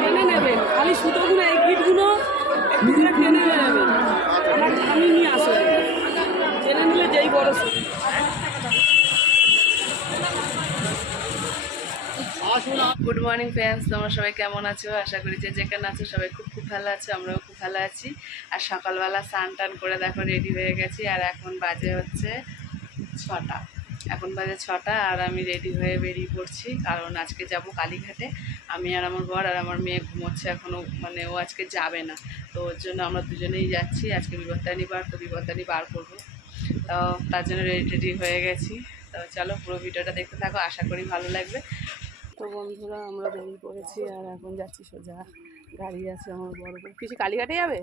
টেনে নেবেন, খালি সুতোগুলো এই গিটগুলো টেনে নেবেন। আমার আমি নিয়ে আসো, টেনে নিলে যেই বড় সুতো। গুড মর্নিং ফ্রেন্ডস, তোমরা সবাই কেমন আছো? আশা করি যে যেখানে আছো সবাই খুব খুব ভালো আছো, আমরাও খুব ভালো আছি। আর সকালবেলা স্নান টান করে দেখো রেডি হয়ে গেছি, আর এখন বাজে হচ্ছে 6টা। এখন বাজে 6টা আর আমি রেডি হয়ে বেরিয়ে পড়ছি, কারণ আজকে যাব কালীঘাটে। আমি আর আমার বর আর আমার মেয়ে ঘুমোচ্ছে এখনও, মানে ও আজকে যাবে না, তো ওর জন্য আমরা দুজনেই যাচ্ছি। আজকে বিপত্তানি বার, তো বিপত্তানি বার করবো, তো তার জন্য রেডি হয়ে গেছি। তো চলো পুরো ভিডিওটা দেখতে থাকো, আশা করি ভালো লাগবে। তো বন্ধুরা আমরা বেরিয়ে পড়েছি আর এখন যাচ্ছি সোজা, গাড়ি আছে আমার বড়। কিছু কালীঘাটে যাবে?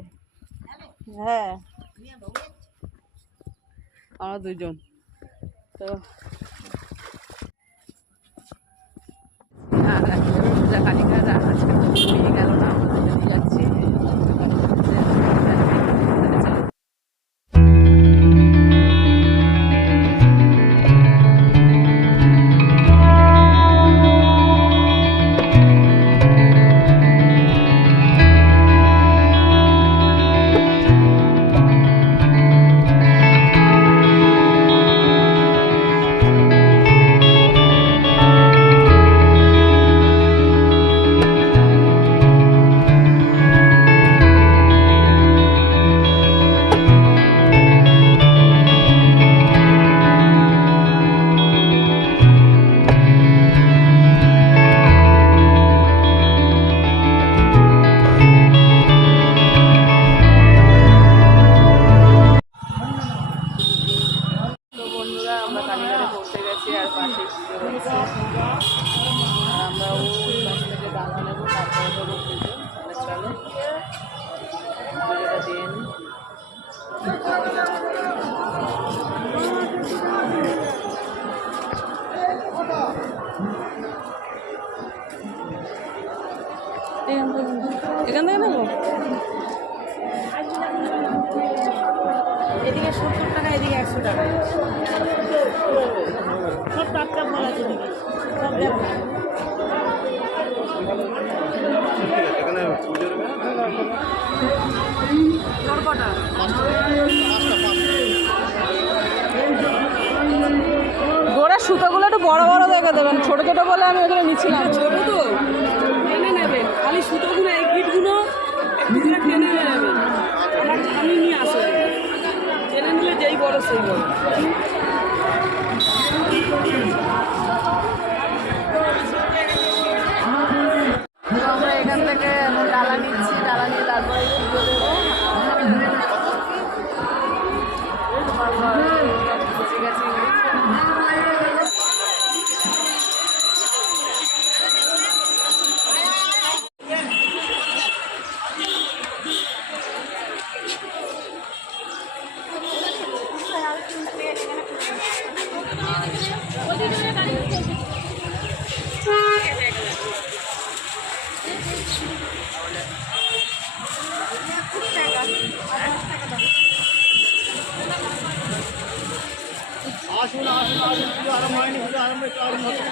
হ্যাঁ, আমরা দুজন। তো আর সোজা কালীঘাট, আর আজকে তো নিয়ে গেল না, আমরা দুজনেই যাচ্ছি। আমরা কালীঘাটে পৌঁছে গেছি, আর পাশে পুজো হচ্ছে। আর আমরা ওই পাশ থেকে দাঁড়া নেবো, তারপরে দেবো পুজো। তাহলে চলো পুজোটা দিয়ে নিই। এখান থেকে নেবো, এদিকে 70 টাকা, এদিকে 100 টাকা। সব টাটকা ফল আছে এদিকে, সব দেখো। গোড়ার সুতোগুলো একটু বড় বড় দেখে দেবেন, ছোটো ছোটো বলে আমি ওখানে নিচ্ছিলাম। ছোটো তো টেনে নেবেন, খালি সুতোগুলো এই গিটগুলো টেনে নেবেন। আমার আমি নিয়ে আসো, টেনে নিলে যেই বড় সেই বড়। আমরা এখান থেকে ডালা নিচ্ছি, ডালা নিয়ে তারপরে পুজো দেবো। বুঝে গেছি। আসুন আসুন আসুন, পুজো আরম্ভ হয়নি, পুজো আরম্ভ একটু আরম্ভ হচ্ছে।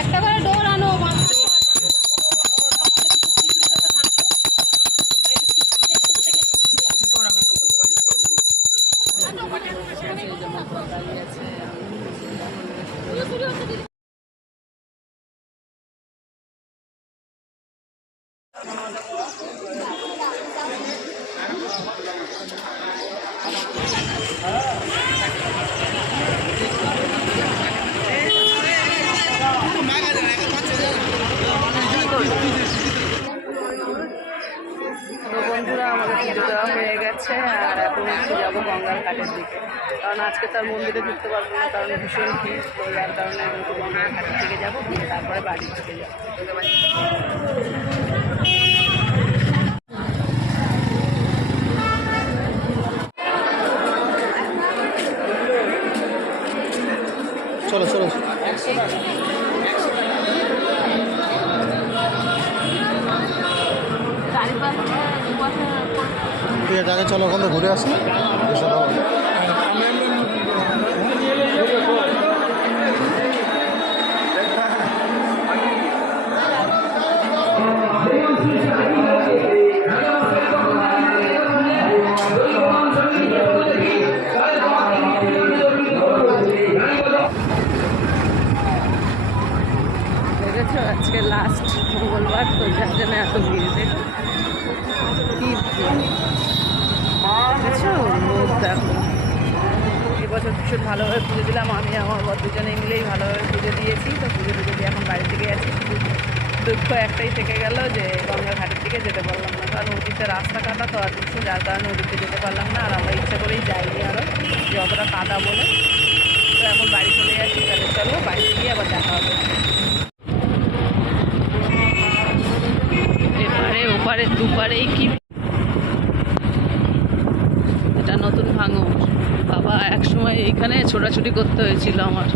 একটা করে ডোর আনো। বন্ধুরা আমাদের পুজো দেওয়া হয়ে গেছে, আর এখন একটু যাবো গঙ্গার ঘাটের দিকে, কারণ আজকে তার মন্দিরে ঢুকতে পারবো না, কারণ ভীষণ ভিড়। তো যার কারণে আমি একটু গঙ্গার ঘাটের দিকে যাবো, তারপরে বাড়ি থেকে যাবো। চলো চলো। আগে চলো ওখান থেকে ঘুরে আসি এসে দাও। দেখেছো আজকে লাস্ট মঙ্গলবার, তো যার জন্য এত ভিড়। দেখো কি দেখেছো রোদ, দেখো এবছর ভীষণ ভালোভাবে পুজো দিলাম। আমি আমার বর দুজনে মিলেই ভালোভাবে পুজো দিয়েছি। তো পুজো দিয়ে এখন বাড়ি থেকে আছি। শুধু দুঃখ একটাই থেকে গেল যে গঙ্গার ঘাটের দিকে যেতে পারলাম না, কারণ ওদিকটা রাস্তা কাটা তো আর কিছু, যার কারণে ওদিকে যেতে পারলাম না। আর আমরা ইচ্ছা করেই যাইনি আরও, যে অতটা কাদা বলে। তো এখন বাড়ি চলে যাচ্ছি। তাহলে চলো বাড়ি গিয়ে আবার দেখা হবে। এপারে ওপারে দুপারেই কি, এটা নতুন ভাঙন। বাবা একসময় এইখানে ছোটাছুটি করতে হয়েছিল আমার,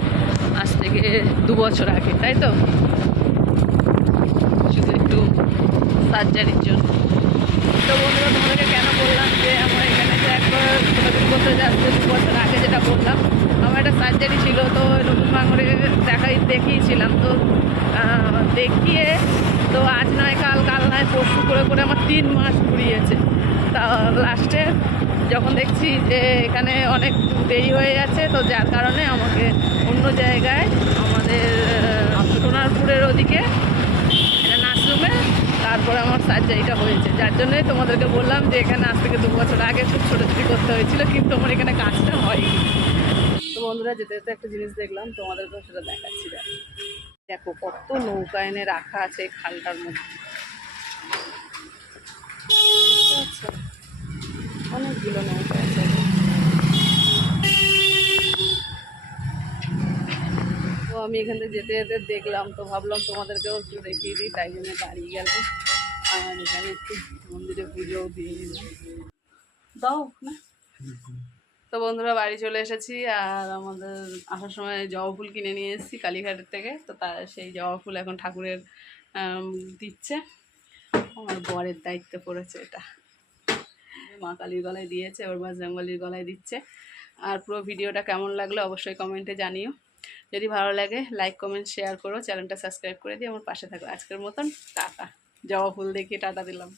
আজ থেকে 2 বছর আগে, তাই তো, শুধু একটু সার্জারির জন্য। তো বন্ধুরা তোমাদেরকে কেন বললাম যে আমার এখানে যে একবার ছোটাছুটি করতে যাচ্ছে 2 বছর আগে, যেটা বললাম আমার একটা সার্জারি ছিল। তো নতুন ভাঙরে দেখিয়েছিলাম। তো দেখিয়ে তো আজ নয় কাল, কাল নয় পরশু করে করে আমার 3 মাস ঘুরিয়েছে। তা লাস্টে যখন দেখছি যে এখানে অনেক দেরি হয়ে যাচ্ছে, তো যার কারণে আমাকে অন্য জায়গায় আমাদের সোনারপুরের ওদিকে এটা নার্সিংহোমে তারপরে আমার সার্জারিটা হয়েছে। যার জন্যই তোমাদেরকে বললাম যে এখানে আজ থেকে 2 বছর আগে খুব ছোটাছুটি করতে হয়েছিল, কিন্তু আমার এখানে কাজটা হয়নি। তো বন্ধুরা যেতে যেতে একটা জিনিস দেখলাম, তোমাদেরকেও সেটা দেখাচ্ছি। দেখো কত নৌকা এনে রাখা আছে এই খালটার মধ্যে, আচ্ছা অনেকগুলো নৌকা আছে। তো আমি এখান থেকে যেতে যেতে দেখলাম, তো ভাবলাম তোমাদেরকেও একটু দেখিয়ে দিই, তাই জন্য দাঁড়িয়ে গেলাম। আর এখানে একটু মন্দিরে পুজোও দিয়ে নিলাম। দাও না। তো বন্ধুরা বাড়ি চলে এসেছি। আর আমাদের আসার সময় জবা ফুল কিনে নিয়ে এসেছি কালীঘাটের থেকে। তো সেই জবা ফুল এখন ঠাকুরের দিচ্ছে। আমার বরের দায়িত্ব পড়েছে এটা, মা কালীর গলায় দিয়েছে, ওর বজরংবলীর গলায় দিচ্ছে। আর পুরো ভিডিওটা কেমন লাগলো অবশ্যই কমেন্টে জানিও। যদি ভালো লাগে লাইক কমেন্ট শেয়ার করো, চ্যানেলটা সাবস্ক্রাইব করে দিয়ে আমার পাশে থাকো। আজকের মতন টাটা। জবা ফুল দেখিয়ে টাটা দিলাম।